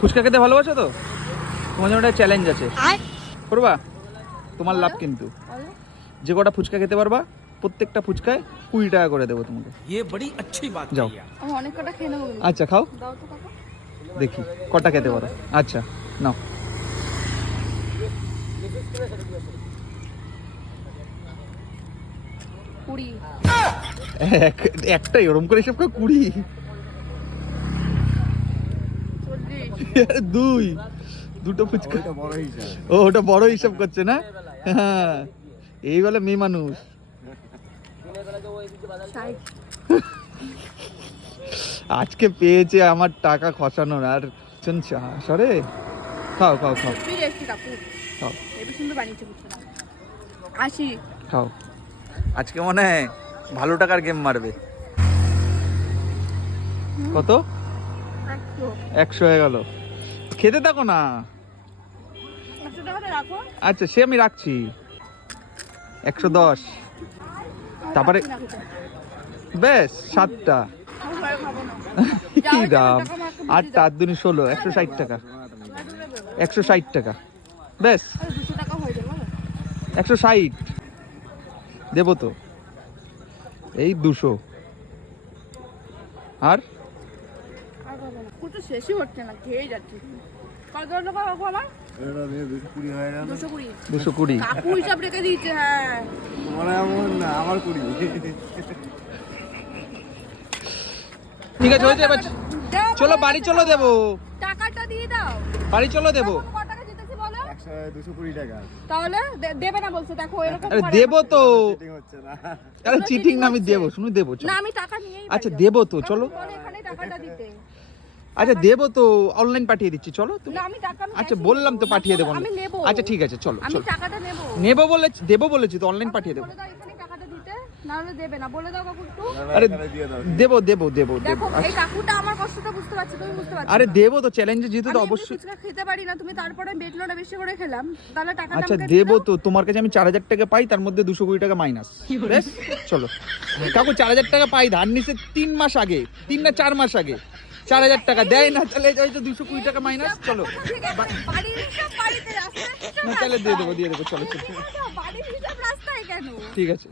ফুচকা খেতে ভালোবাসো তো? তোমার জন্য একটা চ্যালেঞ্জ আছে, করবা? তোমার লাভ কিন্তু, যে কটা ফুচকা খেতে পারবা প্রত্যেকটা ফুচকায় 20 টাকা করে দেবো তোমাকে। যাও, অনেক কটা খেয়ে নেবো। আচ্ছা খাও, দাও তো কাকা। দেখি কটা খেতে পারো। আচ্ছা নাও। কুড়ি। একটাই ওরম করে হিসাব করে 20? দুটো ফুচকা। ও ওটা বড় হিসাব করছে না? হ্যাঁ, এই বলে মেয়ে মানুষ। আজকে পেয়েছে আমার টাকা খসানোর। আর সরে খাও খাও খাও খাও খাও। আজকে মনে হয় ভালো টাকার গেম মারবে। কত? 100 হয়ে গেল। খেতে থাকো না। আচ্ছা সে আমি রাখছি। 110। তারপরে বেশ 7টা। কি দাম? 8টা 8 দুনি 16, 160 টাকা। 160 টাকা বেশ। 160 দেবো তো। এই 200। আর শেষই হচ্ছে না, খেয়ে যাচ্ছি। কত টাকা রাখো আমার? 220। কাকু হিসাব রেখে দিয়েছে। হ্যাঁ আমার 20। ঠিক আছে হয়েছে এবার চলো বাড়ি চলো, দেবো টাকাটা দিয়ে দাও। বাড়ি চলো দেবো। কত টাকা জিতেছি বলো? 220 টাকা। তাহলে দেবে না বলছো? দেখো এরকম আরে করে দেবো তো। চিটিং হচ্ছে না। আরে চিটিং না, আমি দেবো, শুনুন দেবো। না আমি টাকা নিয়েই আচ্ছা দেবো তো, চলো। বলে এখানে টাকাটা দিতে। আচ্ছা দেবো তো, অনলাইন পাঠিয়ে দিচ্ছি, চলো তুমি। না আমি টাকা আচ্ছা বললাম তো পাঠিয়ে দেবো। আমি নেব। আচ্ছা ঠিক আছে চলো আমি চলো। টাকাটা নেব। নেবো বলেছি, দেবো বলেছি তো, অনলাইন পাঠিয়ে দেবো। বলে দাও এখানে টাকাটা দিতে, না হলে দেবে না। বলে দাও কাকু একটু। আরে দিয়ে দাও। দেবো দেবো দেবো দেখো দেবো। এই কাকুটা আমার কষ্টটা বুঝতে পারছে, তুমি বুঝতে পারছো? আরে দেবো তো, চ্যালেঞ্জে জিতে তো আমি অবশ্যই। ফুচকা খেতে পারি না, তুমি তারপরে বেটলোটা বেশি করে খেলাম, তাহলে টাকাটা আচ্ছা আমাকে দেবো দিয়ে দাও। তো, তোমার কাছে আমি 4000 টাকা পাই, তার মধ্যে 220 টাকা মাইনাস। বেশ চলো। কাকু 4000 টাকা পাই, ধার নিছে 3 মাস আগে, 3 না 4 মাস আগে। 4000 টাকা দেয় না, তাহলে ওই তো 220 টাকা মাইনাস। চলো বাড়ির হিসাব বাড়িতে, রাস্তায় হিসাব না, তাহলে দিয়ে দেবো চলো চলো। বাড়ির হিসাব রাস্তায় কেন? ঠিক আছে।